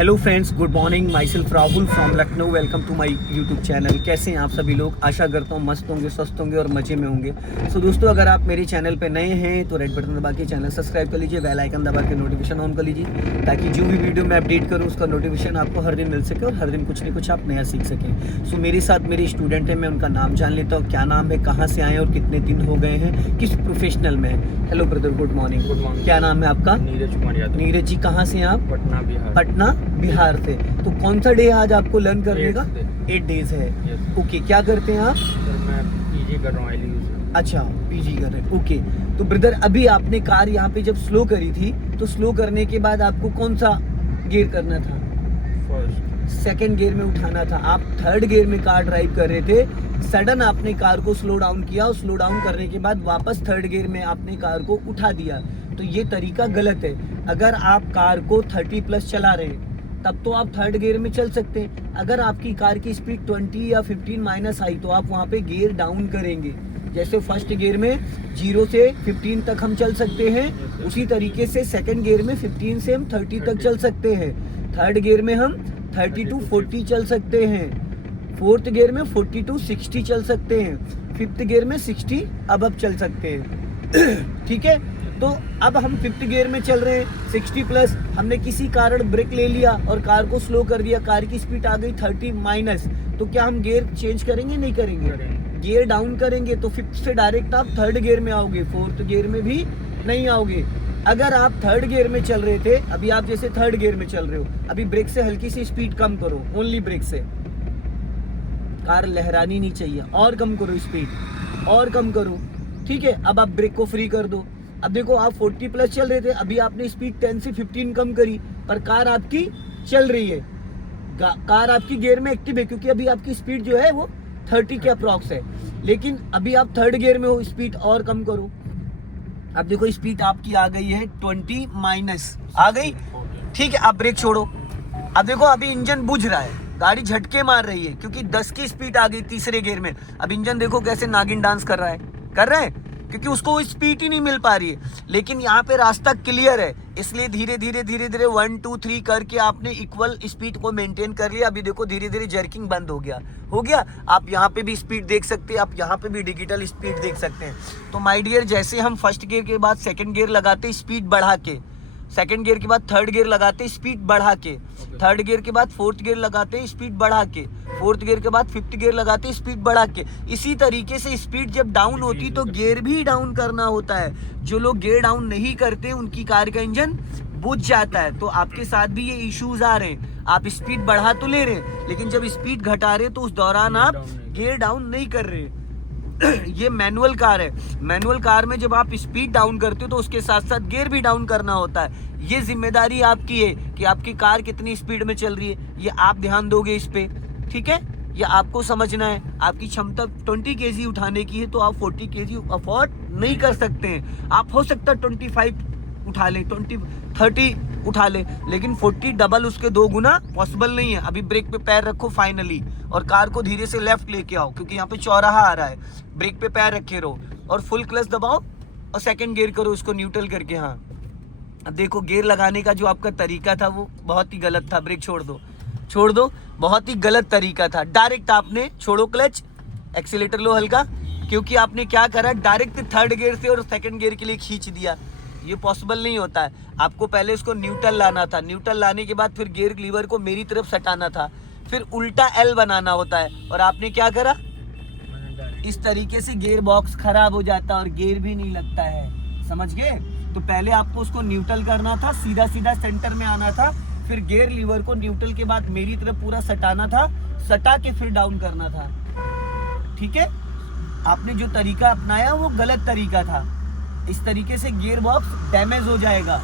Hello friends, good morning. Myself Rahul from Lucknow. Welcome to my YouTube channel. कैसे हैं आप सभी लोग? आशा करता हूँ मस्त होंगे, स्वस्थ होंगे और मज़े में होंगे। सो दोस्तों, अगर आप मेरे चैनल पे नए हैं तो रेड बटन दबा के चैनल सब्सक्राइब कर लीजिए, बेल आइकन दबा के नोटिफिकेशन ऑन कर लीजिए, ताकि जो भी वीडियो मैं अपडेट करूँ उसका नोटिफिकेशन आपको हर दिन मिल सके और हर दिन कुछ न कुछ आप नया सीख सकें। सो मेरे साथ मेरे स्टूडेंट हैं, मैं उनका नाम जान लेता हूँ। क्या नाम है, कहाँ से आए और कितने दिन हो गए हैं, किस प्रोफेशनल में है। Hello brother, good morning. Good morning. क्या नाम है आपका? नीरज कुमार यादव। नीरज जी, कहाँ से हैं आप? पटना बिहार। पटना बिहार से। तो कौन सा डे है आज आपको लर्न करने का? 8 डेज है। Yes. ओके, क्या करते हैं आप? सर मैं पीजी कर रहा हूँ ILU से। अच्छा, पीजी कर रहे हैं। ओके, तो ब्रदर अभी आपने कार यहाँ पे जब स्लो करी थी तो स्लो करने के बाद आपको कौन सा गियर करना था? फर्स्ट। सेकंड गियर में उठाना था। आप थर्ड गियर में कार ड्राइव कर रहे थे, सडन आपने कार को स्लो डाउन किया और स्लो डाउन करने के बाद वापस थर्ड गियर में आपने कार को उठा दिया। तो ये तरीका गलत है। अगर आप कार को 30 प्लस चला रहे हैं तब तो आप थर्ड गियर में चल सकते हैं। अगर आपकी कार की स्पीड 20 या 15 माइनस आई तो आप वहाँ पे गियर डाउन करेंगे। जैसे फर्स्ट गियर में 0 से 15 तक हम चल सकते हैं, उसी तरीके से सेकंड गियर में 15 से हम 30 तक चल सकते हैं। थर्ड गियर में हम 30 टू 40 चल सकते हैं। फोर्थ गियर में 40 टू 60 चल सकते हैं। फिफ्थ गियर में 60 अब चल सकते हैं। ठीक है, तो अब हम फिफ्थ गियर में चल रहे हैं 60 प्लस। हमने किसी कारण ब्रेक ले लिया और कार को स्लो कर दिया, कार की स्पीड आ गई 30 माइनस, तो क्या हम गियर चेंज करेंगे? नहीं करेंगे, गियर डाउन करेंगे। तो फिफ्थ से डायरेक्ट आप थर्ड गियर में आओगे, फोर्थ गियर में भी नहीं आओगे। अगर आप थर्ड गियर में चल रहे थे, अभी आप जैसे थर्ड गियर में चल रहे हो, अभी ब्रेक से हल्की सी स्पीड कम करो, ओनली ब्रेक से। कार लहरानी नहीं चाहिए, और कम करो स्पीड, और कम करो। ठीक है, अब आप ब्रेक को फ्री कर दो। अब देखो, आप 40 प्लस चल रहे थे, अभी आपने स्पीड 10 से 15 कम करी, पर कार आपकी चल रही है। कार आपकी गियर में एक्टिव है, क्योंकि अभी आपकी स्पीड जो है वो 30 के अप्रॉक्स है। लेकिन अभी आप थर्ड गियर में हो, स्पीड और कम करो। अब देखो, स्पीड आपकी आ गई है 20 माइनस आ गई। ठीक है, आप ब्रेक छोड़ो। अब देखो, अभी इंजन बुझ रहा है, गाड़ी झटके मार रही है, क्योंकि 10 की स्पीड आ गई तीसरे गियर में। अब इंजन देखो कैसे नागिन डांस कर रहा है, क्योंकि उसको स्पीड ही नहीं मिल पा रही है। लेकिन यहाँ पे रास्ता क्लियर है, इसलिए धीरे धीरे 1 2 3 करके आपने इक्वल स्पीड को मेंटेन कर लिया। अभी देखो धीरे धीरे जर्किंग बंद हो गया। आप यहाँ पे भी स्पीड देख सकते हैं, आप यहाँ पे भी डिजिटल स्पीड देख सकते हैं। तो माय डियर, जैसे हम फर्स्ट गियर के बाद सेकंड गियर लगाते स्पीड बढ़ा के, सेकंड गियर के बाद थर्ड गियर लगाते स्पीड बढ़ा के, थर्ड गियर के बाद फोर्थ गियर लगाते स्पीड बढ़ा के, फोर्थ गियर के बाद फिफ्थ गियर लगाते स्पीड बढ़ा के। इसी तरीके से स्पीड जब डाउन होती तो गियर भी डाउन करना होता है। जो लोग गियर डाउन नहीं करते उनकी कार का इंजन बुझ जाता है। तो आपके साथ भी ये इश्यूज आ रहे हैं। आप स्पीड बढ़ा तो ले रहे हैं, लेकिन जब स्पीड घटा रहे हैं तो उस दौरान आप गियर डाउन नहीं कर रहे हैं। ये मैनुअल कार है। मैनुअल कार में जब आप स्पीड डाउन करते हो तो उसके साथ साथ गियर भी डाउन करना होता है। ये जिम्मेदारी आपकी है कि आपकी कार कितनी स्पीड में चल रही है, ये आप ध्यान दोगे इस पे। ठीक है, ये आपको समझना है। आपकी क्षमता 20 kg उठाने की है तो आप 40 kg अफोर्ड नहीं कर सकते हैं। आप हो सकता है 25 उठा ले, 30 उठा ले, लेकिन 40 डबल उसके 2 गुना पॉसिबल नहीं है। अभी ब्रेक पे पैर रखो फाइनली, और कार को धीरे से लेफ्ट लेके आओ, क्योंकि यहाँ पे चौराहा आ रहा है। ब्रेक पे पैर रखे रहो और फुल क्लच दबाओ और सेकंड गियर करो, उसको न्यूट्रल करके। हाँ, अब देखो, गियर लगाने का जो आपका तरीका था वो बहुत ही गलत था। ब्रेक छोड़ दो, बहुत ही गलत तरीका था। डायरेक्ट आपने छोड़ो क्लच, एक्सीलेटर लो हल्का, क्योंकि आपने क्या करा, डायरेक्ट थर्ड गियर से और सेकंड गियर के लिए खींच दिया। ये पॉसिबल नहीं होता है। आपको पहले उसको न्यूट्रल लाना था, न्यूट्रल लाने के बाद फिर गियर लीवर को मेरी तरफ सटाना था, फिर उल्टा एल बनाना होता है। और आपने क्या करा, इस तरीके से गियर बॉक्स खराब हो जाता है और गियर भी नहीं लगता है। समझ गए? तो पहले आपको उसको न्यूट्रल करना था, सीधा सीधा सेंटर में आना था, फिर गियर लीवर को न्यूट्रल के बाद मेरी तरफ पूरा सटाना था, सटा के फिर डाउन करना था। ठीक है, आपने जो तरीका अपनाया वो गलत तरीका था। इस तरीके से गियर बॉक्स डैमेज हो जाएगा।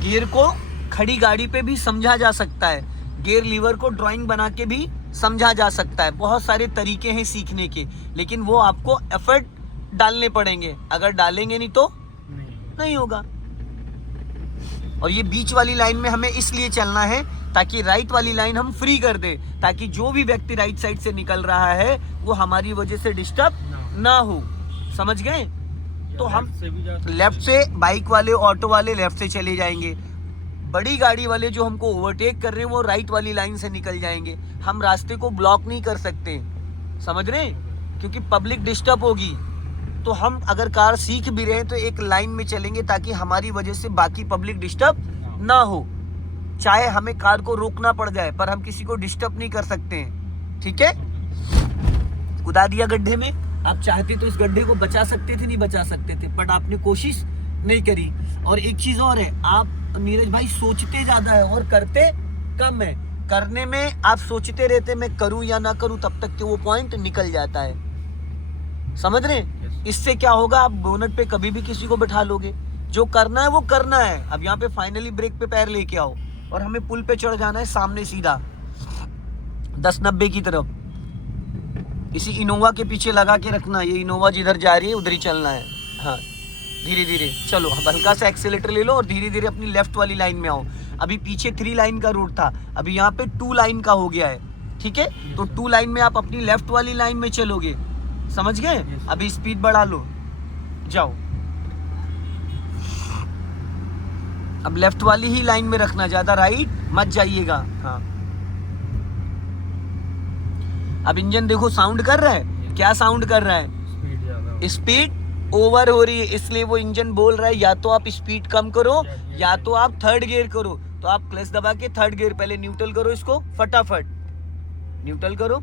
गियर को खड़ी गाड़ी पे भी समझा जा सकता है, गियर लीवर को ड्राइंग बना के भी समझा जा सकता है। बहुत सारे तरीके हैं सीखने के, लेकिन वो आपको एफर्ट डालने पड़ेंगे। अगर डालेंगे नहीं तो नहीं होगा। और ये बीच वाली लाइन में हमें इसलिए चलना है ताकि राइट वाली लाइन हम फ्री कर दे, ताकि जो भी व्यक्ति राइट साइड से निकल रहा है वो हमारी वजह से डिस्टर्ब ना हो। समझ गए? तो हम लेफ्ट से, बाइक वाले ऑटो वाले लेफ्ट से चले जाएंगे, बड़ी गाड़ी वाले जो हमको ओवरटेक कर रहे हैं वो राइट वाली लाइन से निकल जाएंगे, हम रास्ते को ब्लॉक नहीं कर सकते, समझ रहे हैं, क्योंकि पब्लिक डिस्टर्ब होगी। तो हम अगर कार सीख भी रहे हैं तो एक लाइन में चलेंगे ताकि हमारी वजह से बाकी पब्लिक डिस्टर्ब ना हो, चाहे हमें कार को रोकना पड़ जाए पर हम किसी को डिस्टर्ब नहीं कर सकते हैं, ठीक है। कूदा दिया गड्ढे में, आप चाहते तो इस गड्ढे को बचा सकते थे, नहीं बचा सकते थे, बट आपने कोशिश नहीं करी। और एक चीज और है, आप नीरज भाई सोचते ज्यादा है और करते कम है। करने में आप सोचते रहते मैं करूं या ना करूं, तब तक के वो पॉइंट निकल जाता है, समझ रहे हैं। इससे क्या होगा, आप बोनट पे कभी भी किसी को बैठा लोगे, जो करना है वो करना है। अब यहाँ पे फाइनली ब्रेक पे पैर लेके आओ और हमें पुल पे चढ़ जाना है सामने सीधा 10-90 की तरफ। इसी इनोवा के पीछे लगा के रखना, ये इनोवा जिधर जा रही है उधर ही चलना है। हाँ धीरे धीरे चलो, अब हल्का सा एक्सीलेटर ले लो और धीरे धीरे अपनी लेफ्ट वाली लाइन में आओ। अभी पीछे 3 लाइन का रूट था, अभी यहाँ पे 2 लाइन का हो गया है, ठीक है। तो 2 लाइन में आप अपनी लेफ्ट वाली लाइन में चलोगे, समझ गए। अभी स्पीड बढ़ा लो, जाओ। अब लेफ्ट वाली ही लाइन में रखना, ज्यादा राइट मत जाइएगा। हाँ अब इंजन देखो साउंड कर रहा है, क्या साउंड कर रहा है, स्पीड ज्यादा, स्पीड ओवर हो रही है, इसलिए वो इंजन बोल रहा है या तो आप स्पीड कम करो या तो आप थर्ड गियर करो। तो आप क्लच दबा के थर्ड गियर, पहले न्यूट्रल करो इसको, फटाफट न्यूट्रल करो,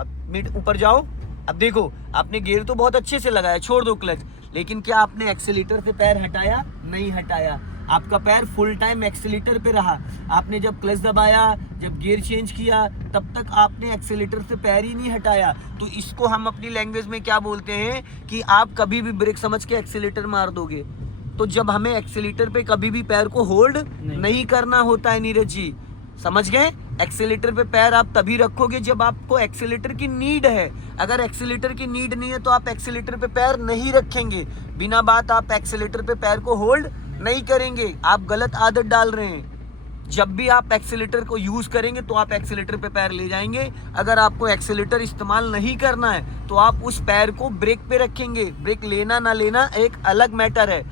अब मिड ऊपर जाओ। अब देखो आपने गियर तो बहुत अच्छे से लगाया, छोड़ दो क्लच, लेकिन क्या आपने एक्सीलेटर से पैर हटाया, नहीं हटाया। आपका पैर फुल टाइम एक्सीलेटर पे रहा। आपने जब क्लच दबाया, जब गियर चेंज किया, तब तक आपने एक्सीलेटर से पैर ही नहीं हटाया। तो इसको हम अपनी लैंग्वेज में क्या बोलते हैं कि आप कभी भी ब्रेक समझ के एक्सीलेटर मार दोगे। तो जब हमें एक्सीलेटर पे कभी भी पैर को होल्ड नहीं करना होता है नीरज जी, समझ गए। एक्सीलेटर पे पैर आप तभी रखोगे जब आपको एक्सीलेटर की नीड है। अगर एक्सीलेटर की नीड नहीं है तो आप एक्सीलेटर पे पैर नहीं रखेंगे, बिना बात आप एक्सीलेटर पे पैर को होल्ड नहीं करेंगे। आप गलत आदत डाल रहे हैं। जब भी आप एक्सीलेटर को यूज करेंगे तो आप एक्सीलेटर पे पैर ले जाएंगे। अगर आपको एक्सीलेटर इस्तेमाल नहीं करना है तो आप उस पैर को ब्रेक पे रखेंगे। ब्रेक लेना ना लेना एक अलग मैटर है,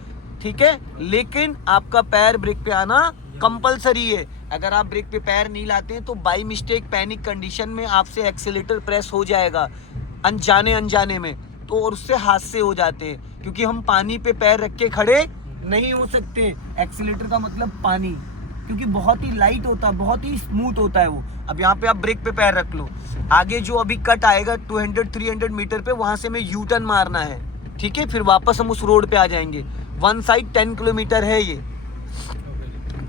ठीक है, लेकिन आपका पैर ब्रेक पे आना कंपलसरी है। अगर आप ब्रेक पे पैर नहीं लाते हैं तो बाई मिस्टेक पैनिक कंडीशन में आपसे एक्सीलेटर प्रेस हो जाएगा अनजाने में, तो और उससे हादसे हो जाते हैं। क्योंकि हम पानी पे पैर रख के खड़े नहीं हो सकते। एक्सीलेटर का मतलब पानी, क्योंकि बहुत ही लाइट होता है, बहुत ही स्मूथ होता है वो। अब यहाँ पे आप ब्रेक पे पैर रख लो, आगे जो अभी कट आएगा 200-300 मीटर पे, वहां से हमें यू टर्न मारना है, ठीक है। फिर वापस हम उस रोड पे आ जाएंगे। वन साइड 10 किलोमीटर है ये,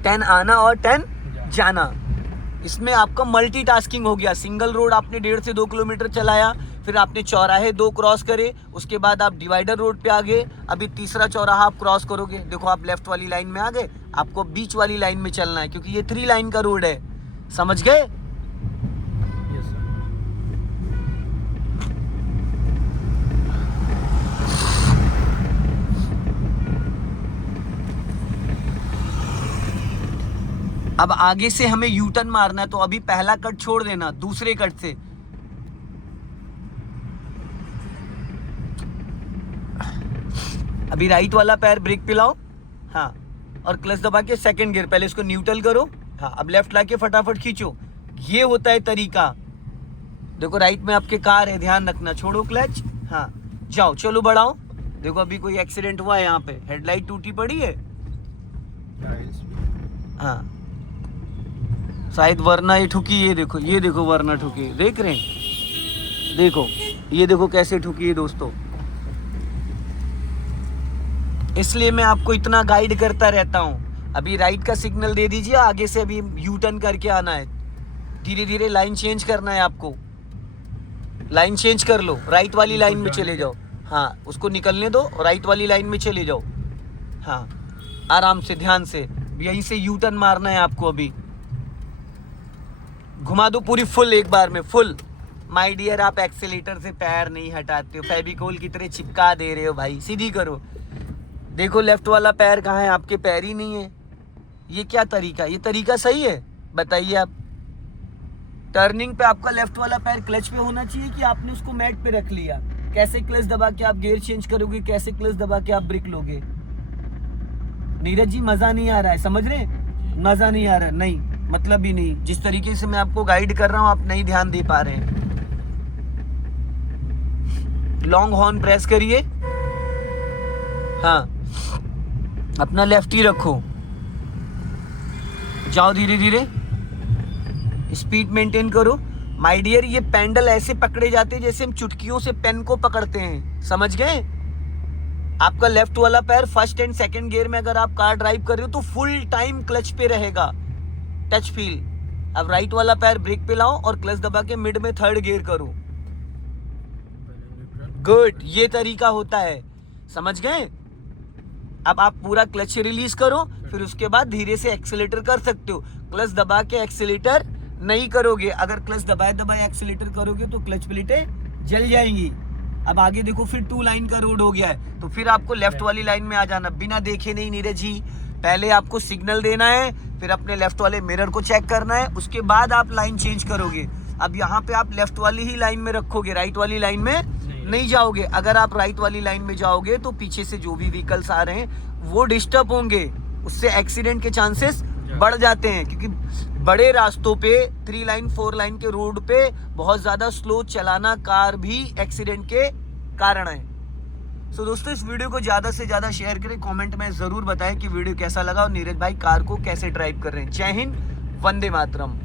10 आना और 10 जाना। इसमें आपका मल्टीटास्किंग हो गया। सिंगल रोड आपने 1.5 से 2 किलोमीटर चलाया, फिर आपने चौराहे 2 क्रॉस करे, उसके बाद आप डिवाइडर रोड पे आ गए। अभी तीसरा चौराहा आप क्रॉस करोगे, देखो आप लेफ्ट वाली लाइन में आ गए, आपको बीच वाली लाइन में चलना है क्योंकि ये 3 लाइन का रोड है, समझ गए। Yes sir. अब आगे से हमें यू टर्न मारना है, तो अभी पहला कट छोड़ देना, दूसरे कट से अभी राइट वाला पैर ब्रेक पे लाओ, हाँ, और क्लच दबा के सेकंड गियर, पहले इसको न्यूट्रल करो, हाँ, अब लेफ्ट लाके फटाफट खींचो। ये होता है तरीका। देखो राइट में आपके कार है, ध्यान रखना, छोड़ो क्लच, हाँ, जाओ, चलो बढ़ाओ। देखो अभी कोई एक्सीडेंट हुआ है, यहाँ पे हेडलाइट टूटी पड़ी है, हाँ, शायद वरना ये ठुकी, ये देखो वरना ठुकी, देख रहे हैं, देखो ये देखो कैसे ठुकी है दोस्तों। इसलिए मैं आपको इतना गाइड करता रहता हूँ। अभी राइट का सिग्नल दे दीजिए, आगे से अभी यू टर्न करके आना है, धीरे धीरे लाइन चेंज करना है आपको। लाइन चेंज कर लो, राइट वाली लाइन में चले जाओ, हाँ, उसको निकलने दो, राइट वाली लाइन में चले जाओ, हाँ, आराम से, ध्यान से। यहीं से यू टर्न मारना है आपको। अभी घुमा दो पूरी फुल, एक बार में फुल। माय डियर, आप एक्सीलेटर से पैर नहीं हटाते हो, फेविकोल की तरह चिपका दे रहे हो भाई, सीधी करो। देखो लेफ्ट वाला पैर कहाँ है, आपके पैर ही नहीं है। ये क्या तरीका, ये तरीका सही है, बताइए आप। टर्निंग पे आपका लेफ्ट वाला पैर क्लच पे होना चाहिए कि आपने उसको मैट पे रख लिया। कैसे क्लच दबा के आप गियर चेंज करोगे, कैसे क्लच दबा के आप ब्रेक लोगे। नीरज जी मजा नहीं आ रहा है, समझ रहे हैं? मजा नहीं आ रहा, नहीं मतलब ही नहीं। जिस तरीके से मैं आपको गाइड कर रहा हूँ आप नहीं ध्यान दे पा रहे हैं। लॉन्ग हॉर्न प्रेस करिए, हाँ अपना लेफ्ट ही रखो, जाओ धीरे धीरे, स्पीड मेंटेन करो। माय डियर, ये पेंडल ऐसे पकड़े जाते हैं जैसे हम चुटकियों से पेन को पकड़ते हैं, समझ गए? आपका लेफ्ट वाला पैर फर्स्ट एंड सेकंड गियर में अगर आप कार ड्राइव कर रहे हो तो फुल टाइम क्लच पे रहेगा, टच फील। अब राइट वाला पैर ब्रेक पे लाओ और क्लच दबा के मिड में थर्ड गियर करो। गुड, ये तरीका होता है, समझ गए? अब आप पूरा क्लच रिलीज करो, फिर उसके बाद धीरे से एक्सीलेटर कर सकते हो। क्लच दबा के एक्सीलेटर नहीं करोगे, अगर क्लच दबाए दबाए एक्सीलेटर करोगे तो क्लच प्लेटें जल जाएंगी। अब आगे देखो फिर 2 लाइन का रोड हो गया है, तो फिर आपको लेफ्ट वाली लाइन में आ जाना, बिना देखे नहीं नीरज जी। पहले आपको सिग्नल देना है, फिर अपने लेफ्ट वाले मिरर को चेक करना है, उसके बाद आप लाइन चेंज करोगे। अब यहाँ पे आप लेफ्ट वाली ही लाइन में रखोगे, राइट वाली लाइन में नहीं जाओगे। अगर आप राइट वाली लाइन में जाओगे तो पीछे से जो भी व्हीकल्स आ रहे हैं वो डिस्टर्ब होंगे, उससे एक्सीडेंट के चांसेस बढ़ जाते हैं, क्योंकि बड़े रास्तों पे 3 लाइन 4 लाइन के रोड पे बहुत ज्यादा स्लो चलाना कार भी एक्सीडेंट के कारण है। सो दोस्तों, इस वीडियो को ज्यादा से ज्यादा शेयर करें, कमेंट में जरूर बताएं कि वीडियो कैसा लगा और नीरज भाई कार को कैसे ड्राइव कर रहे हैं। जय हिंद, वंदे मातरम।